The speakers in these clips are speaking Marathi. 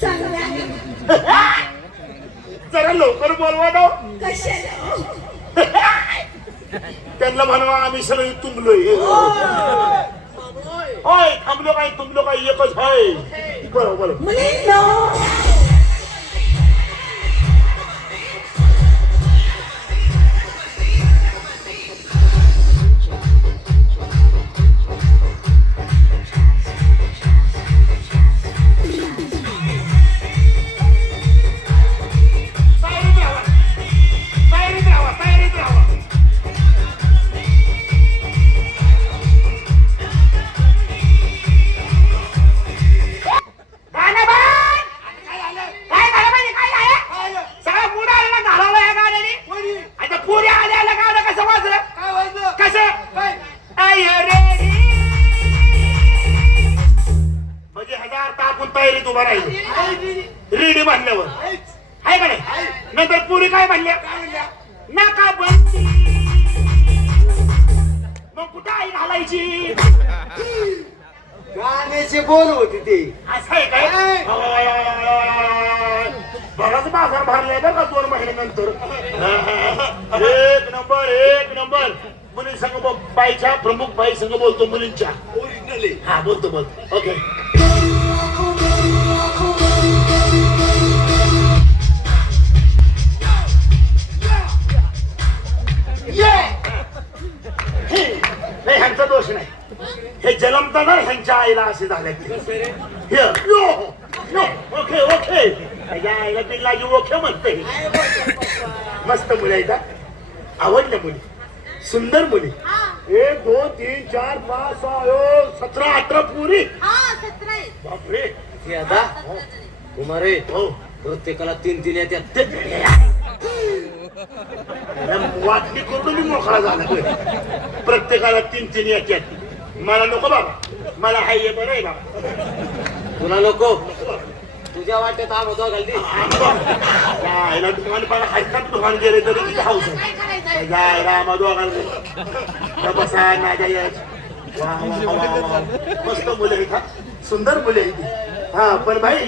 चांगले आहे. जरा लवकर बोलवा ना. कशाला? त्यांना म्हणवा आम्ही सगळे तुंबलोय. होय थांबलो काय तुंबलो काय एकच आहे. बरोबर मुलींनो रेडी बांधल्यावर आहे का नाही. नंतर पुरी काय बांधल्या नका बंदी. मग कुठं आई घालायची. गाण्याचे बोल होते ते. असं आहे काय. बराच बाजार भरलाय बरं का 2 महिन्यानंतर. एक नंबर एक नंबर. मुली संघ बाईच्या प्रमुख बाई संघ बोलतो मुलींच्या. ओरिजिनल हा बोलतो ओके. नाही ह्यांचा दोष नाही. हे जन्मताना ह्यांच्या आईला असे झाले. ओके ओके आईला बिल्लाजी ओके म्हणते. मस्त मुली आहेत. आवडल्या मुली सुंदर मुली. 1 2 3 4 5 6 17 18 पुरी. बापरे आता कुमारे हो प्रत्येकाला 3 येतात. वाटणी करून मी मोकळा झाला. प्रत्येकाला 3 येतात. मला नको बाबा. मला हाय हे बरं आहे बाबा. तुला नको तुझ्या वाटेत आम्हाला घालती. यायला तुम्हाला बघा हायकात दुकान गेले तरी तिथे हाऊस आहे. जायला आम्हा दोघांना बसा माझ्या यश. मस्त मुले आहेत. सुंदर मुले आहेत. हा पण भाई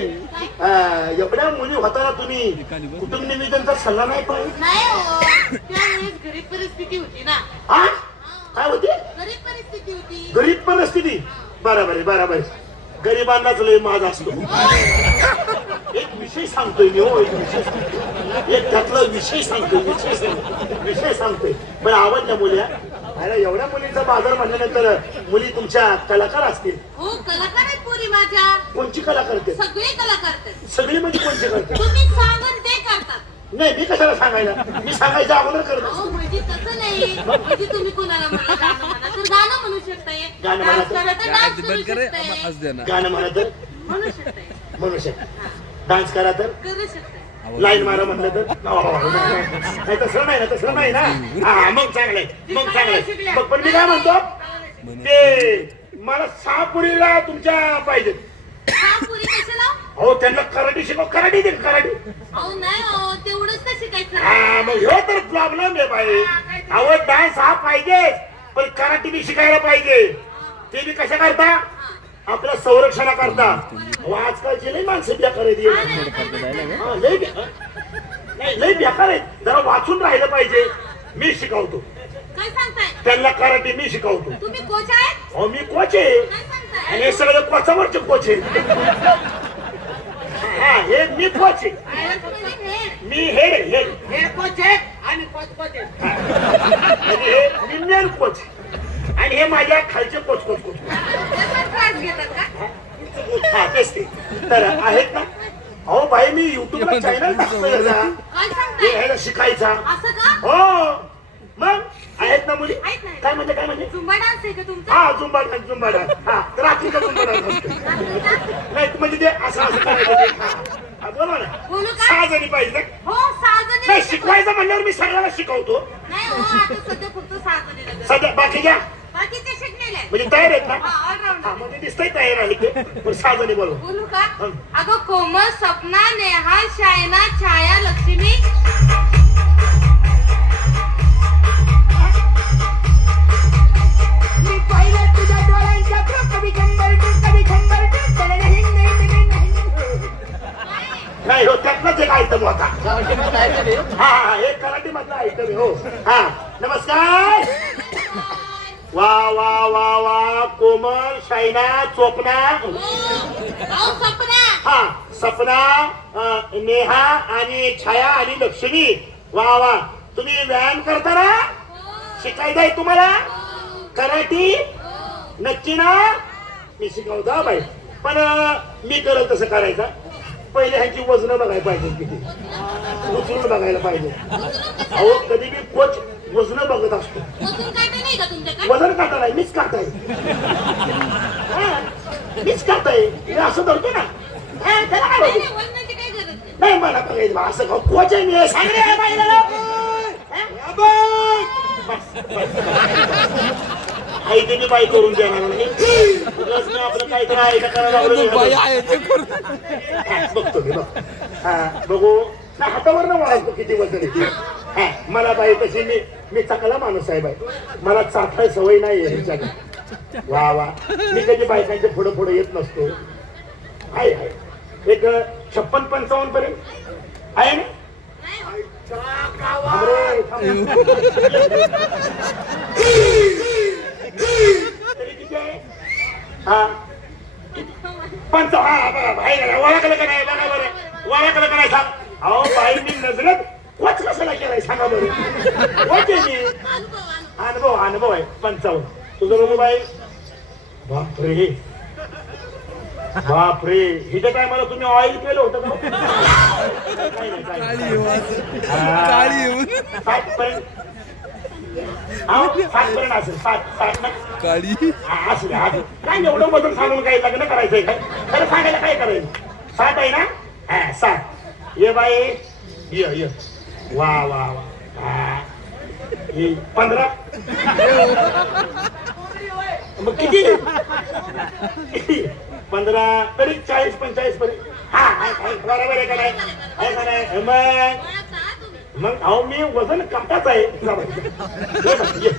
एवढ्या मुली होताना तुम्ही कुटुंब निवेदनचा सल्ला नाही पाहिजे. गरीब परिस्थिती होती ना. हा काय होती. गरीब परिस्थिती होती. गरीब परिस्थिती. बरोबर आहे बरोबर आहे. गरीबांनाच लय माझ असतो. एक विषय सांगतोय मी. हो एक विषय सांगतोय. एक त्यातला विषय सांगतोय. पण आवडल्या मुली. अरे एवढ्या मुलींचा बाजार म्हणल्यानंतर मुली तुमच्या कलाकार असतील. हो कलाकार आहेत पोरी माझ्या. कोणची कला करते. सगळे कलाकार आहेत. सगळी म्हणजे कोणची करते. तुम्ही सांगून ते करतात. नाही मी कशाला सांगायला. मी सांगायच्या अगोदर करतो. हो म्हणजे तसं नाही. म्हणजे तुम्ही कोणाला म्हणा गाणं म्हणा तर गाणं म्हणू शकताय. गाणं म्हणा डान्स करा तर डान्स करू शकताय. गाणं म्हणा तर म्हणू शकताय. म्हणू शकता. डान्स करा तर करू शकताय. लाईन मारा म्हटलं तर नाही. तसं नाही ना. हा मग चांगलंय. मग पण मी काय म्हणतो ते मला 6 पुरीला तुमच्या पाहिजेत. पुरी कशाला. हो त्यांना कराटे शिकव. कराटे दे कराटे. अहो नाही हो तेवढंच तर शिकायचं. हा मग ह्यो तर प्रॉब्लेम आहे बाई. अहो डान्स हा पाहिजे पण कराटे बी शिकायला पाहिजे. ते बी कशा करता आपल्या संरक्षणा करता. आजकालची लई माणसं बेकार आहेत. लई बेकार आहेत. जरा वाचून राहिलं पाहिजे. मी शिकवतो काय सांगताय. त्यांना कराटे मी शिकवतो. तुम्ही कोच आहेत. हो मी कोच आहे. काय सांगताय. आणि हे सगळं कोचावरचे कोच आहे. हा हे मी कोच आहे. मी हेड कोच आहे आणि कोच आहे. आणि हे मी मेन कोच आणि हे माझ्या खालचे कोच. क्लास घेतात का. हा तेच ते तर आहेत ना. अहो बाई मी युट्यूबला चॅनल टाकतोय. काय सांगताय. ह्याला शिकायचा. असं का. हो मग आहेत ना मुली. आहेत ना. काय म्हणजे झुंबा डान्स आहे का तुमचा. हा झुंबा डान्स. हा रात्रीचा झुंबा डान्स असतो. नाही म्हणजे ते असं करायचं. हा बोला ना. बोलू का. 6 जणी पाहिजे. हो 6 जणी. नाही शिकवायचं म्हणल्यावर मी सगळ्याला शिकवतो. नाही हो आता सध्या फक्त 6 जणी. सध्या बाकीच्या बाकीचे शिकलेले आहेत. म्हणजे तयार आहेत ना. हा ऑलराऊंडर. हा म्हणजे दिसतंय तयार आहे ते. पण 6 जणी बोलू. बोलू का. अगं कोमल सपना नेहा शायना छाया लक्ष्मी. मी पाहिलं तुझ्या डोळ्यांच्या कभी खंबर नाही हो त्यातलाच एक आयटम होता गावाची काय तरी हा हा एक कराटे मधला आयटम आहे हो हा नमस्कार वा वा वा वा कोमल शायना चोपना अहो सपना हा सपना नेहा आणि छाया आणि लक्ष्मी वा वा तुम्ही व्यायाम करता ना शिकायचं आहे तुम्हाला कराटी नक्की ना मी शिकवतो बाई पण मी करत तसं करायचं पहिले ह्याची वजन बघायला पाहिजे किती उचलून बघायला पाहिजे अहो कधी मी कोच वजन बघत असतो वजन काटा नाही का तुमच्याकडे वजन काढता नाही मीच काढताय मीच काढताय मी असं धरतो ना हा, त्याला काय नाही होतं? नाही, वजनाची काही गरज नाही नाही मला बघायचं बा, असं का कोच आहे मी सांग रे बाईला. हा? बस, बस. आई त्यांनी बाई करून देणार नाही उगाच मी आपलं काहीतरी आयडिया करायला लागलो. हा, बघतो मी बघ हा बघू ना हातावर ना वाढतो किती वजन आहे हा मला बाई तशी मी चाकला माणूस आहे बाई मला चाकाय सवय नाही आहे ह्याच्याकडे वा वा मी कधी बायकांच्या पुढं पुढे येत नसतो आहे आहे एक 56-55 पर्यंत आहे ना थांब रे, थांब. तरी किती आहे हा 55 हा बघा आहे ओळखलं का नाही बघा बरं ओळखलं का नाही सांग अहो बाई मी नजरेत कोच कशाला केलाय सांगा बरं कोच आहे मी अनुभव आहे 55 तुझं बघू बाई बापरे बापरे हिच्या टायमाला तुम्ही ऑइल केलं होतं का काही नाही, काही नाही. 60 पर्यंत 60 पर्यंत असेल 60 ना असू द्या असू काय एवढं बदल सांगून काही लग्न करायचंय काय खरं सांगायला काय करायचं 60 आहे ना हा 60 ये बाई ये वा वा वा हा. ये 15 मग किती 15 तरी 40-45 पर्यंत हा बरोबर आहे का नाही आहे का नाही मग अहो मी वजन काटाच आहे जा बाई. ये बाई,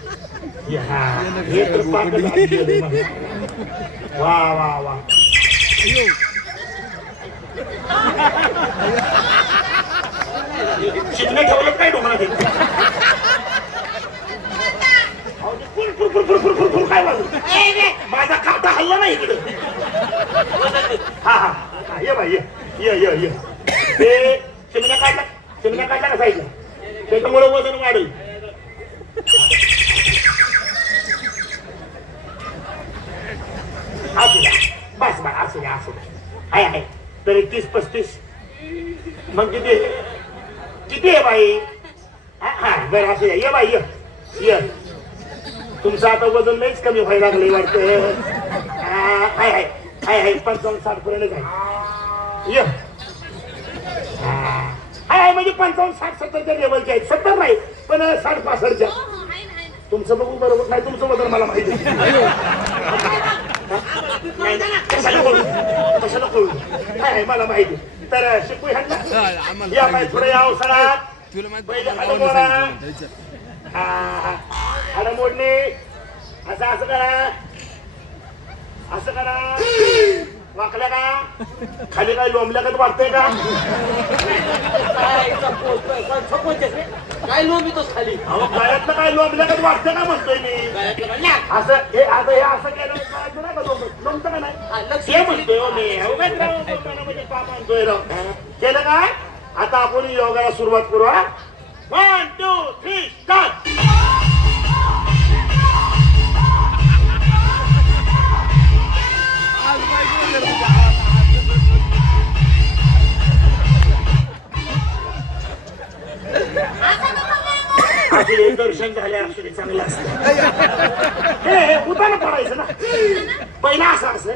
ये हा हे तर पाकच आली आहे मला. वा वा वा शिकणे ठेवलं काय डोंगरात काय माझा काटा हल्ला नाही इकडे हा हा ये बाई ये ते चिमण्या काढला का साईडला त्याच्यामुळे वजन वाढेल असू द्या बस बा असू द्या आहे तरी 30-35 मग किती आहे बाई हा बरं असू द्या ये बाई ये तुमचं आता वजन नाहीच कमी व्हायला लागले वाटतं आहे 55-60 पर्यंत आहे ये आहे म्हणजे 55-60-70च्या लेवलचे आहेत 70 नाही पण 60-65च्या तुमचं बघू बरोबर नाही तुमचं वजन मला माहिती कशाला कळू आहे मला माहिती तर शिकू ह्यांना या बाई थोडं या अवसरात पहिले हाडं मोडणे असं करा वाकल्या का खाली काय लोंबल्यागत वाटतंय का काय लोमितोस खाली अहो गळ्यातलं काय लोंबल्यागत वाटतं का म्हणतोय मी असं हे असं केलं गळ्यातलं नाही का लोंबतं का नाही हे म्हणतोय हो मी म्हणजे का म्हणतोय राव केलं काय आता आपण योगाला सुरुवात करू हा 1 2 3 स्टार्ट हे दर्शन झाले असते चांगलं असतं हे उताना पडायचं ना पहिला असं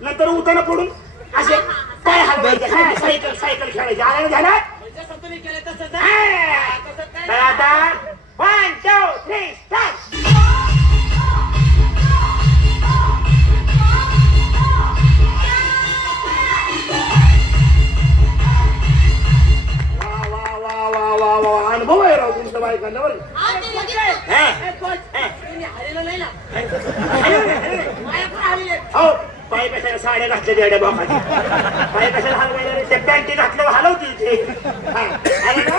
नंतर उताना पडून असे पाय हलवायचे सायकल खेळायची आलं झालं तर आता 1 2 3 स्टार्ट अनुभव आहे राव तुमच्या बायकांना बरं हो बाई पाय कशाला साड्या घातल्या एवढ्या बापाच्या पाय कशाला हलवायला रे? त्या पॅन्टी घातल्यावर हलवती इथे हा आलं ना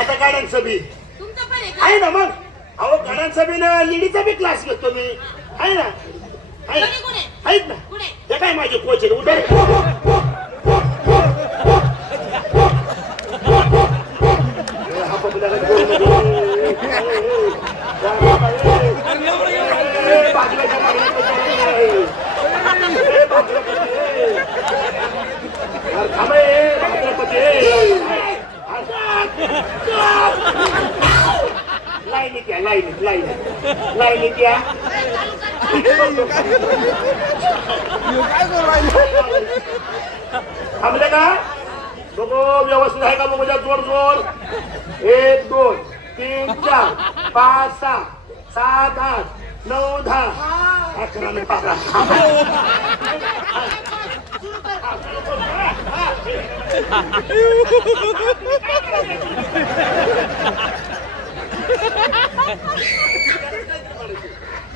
आता गाड्यांचं बी तुमचं पण आहे का? आहे ना मग अहो गाड्यांचा बी ना लेडीचा बी क्लास घेतो मी आहे ना कोणी कोणी? आहेत ना कुठे? ते काय माझे कोच आहे उद्या लाईनीत या लाईनीत या थांबले का बघू व्यवस्थित आहे का बघू जोर जोर 1 2 3 4 5 6 7 8 9 10 11 ने पकडा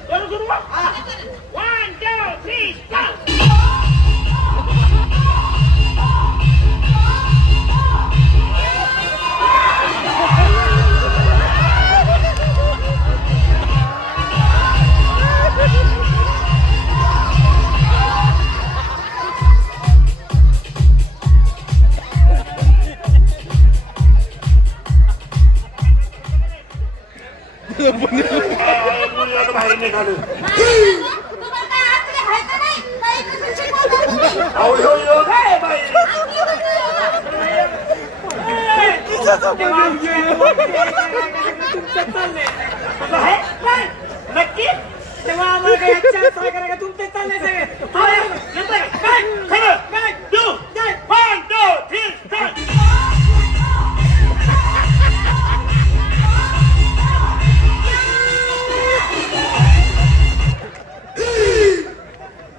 सुरू 1 2 3 start बाहेर निघालो तुम्हाला काय आतले खायचं नाही? काही कशाची बोलत नाही? अहो यो यो काय बाई तुझं आहे काय नक्की तेव्हा आम्हाला काही अच्छा काय करायला तुमचे चालले सगळे येतंय काय खरं काय 2 1 2 3 start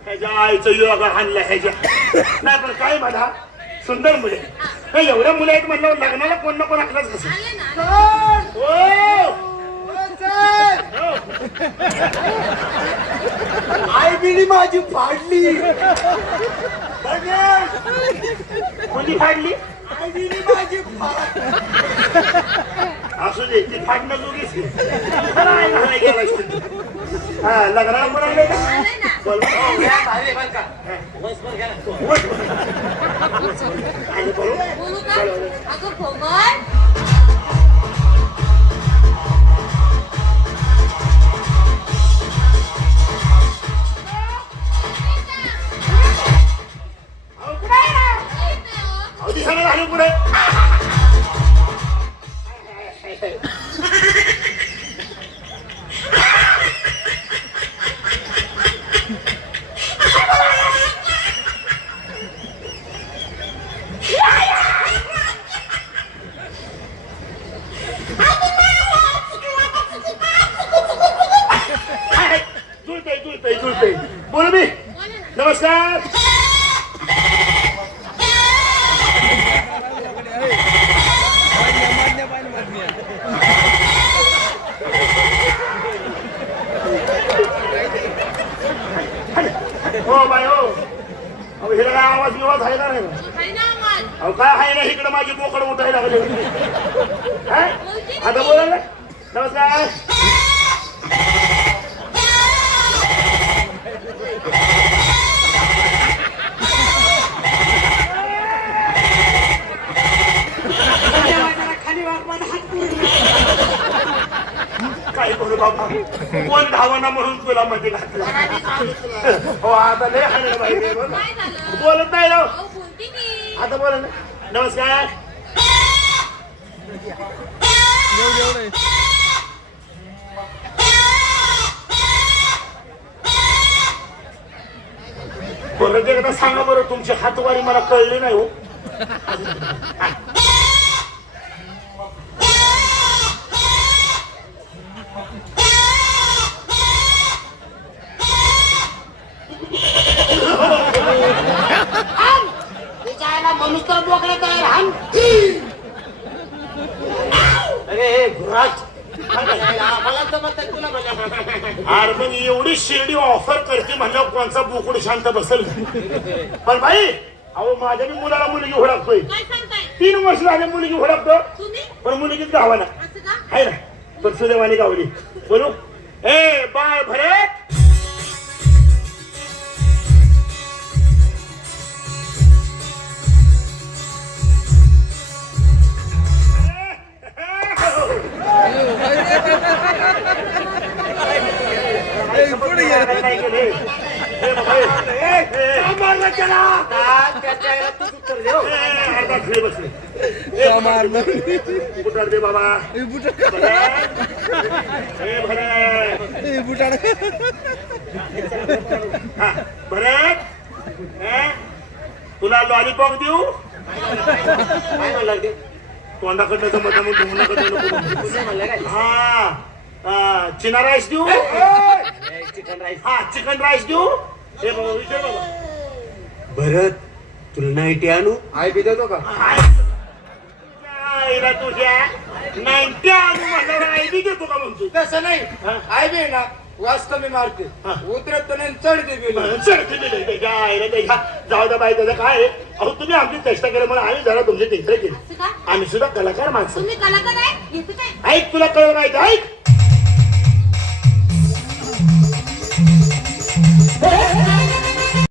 ह्याच्या आईचं योगा आणलं ह्याच्या नाही पण काय म्हणा सुंदर मुले नाही एवढ्या मुलं आहेत म्हणल्यावर लग्नाला कोण ना कोण असलाच कसं आले ना? आई बिडी माझी फाडली कोणी फाडली आई बिडी माझी असू दे ती फाडणं जोगीच हा लग्नाला कोण आणलंय का आले ना? बोल भारी बरं का वसभर घ्या आणि बोलू बोलू का? अगं कोमल अहो दिसायला झाली पुढे जुळतंय बोल मी नमस्कार हो बाय हो अहो हिला काय आवाज बिवाज आहे का नाही काही ना आवाज. अहो काय आहे ना इकडे माझी बोकड उठायला लागले आता बोला ना नमस्कार काय करू बाबा कोण धावना म्हणून तुला मध्ये घातला हो आता लय हाणलं पाहिजे काय झालं? बोलत नाही राव अहो, बोलते की. आता बोला ना नमस्कार बोलत एकदा सांगा बरं तुमची हातवारी मला कळली नाही हो माणूस तर बोकडे तयार अरे घुराज मला जमत तुला माझ्या अरे मग एवढी शिर्डी ऑफर करते म्हणल्यावर कोणचा बोकुड शांत बसेल पण भाई अहो माझ्या मी मुलाला मुलगी होडकतोय काय सांगताय 3 वर्ष झाले मुलगी होडकतो तुम्ही पण मुलगीच गावा ना असं का आहे ना पण सुदैवाने गावली बोलू ए बाळ भरत दे बाबा भरत तुला लॉलीपॉप देऊ काय म्हणला ते तोंडाकडनं जमत हा चिना राईस देऊ चिकन राईस हा चिकन राईस देऊ हे बाबा विचार बाबा भरत तुला नाईटी आणू आई बी देतो का आईला तुझ्या 90 आणू म्हणल्यावर आई बी देतो का म्हणतो तसं नाही आई बी ना वास कमी मारते हा. उतरत नाही चढते बी चढते दिले त्याच्या आईला त्याच्या जाऊ द्या बाई त्याचं काय आहे? अहो तुम्ही आमची चेष्टा केल्यामुळे आम्ही जरा तुमची टेस्ट केली असं का आम्ही सुद्धा कलाकार माणसं तुम्ही कलाकार आहे घेतो काय ऐक तुला कळलं माहिती ऐक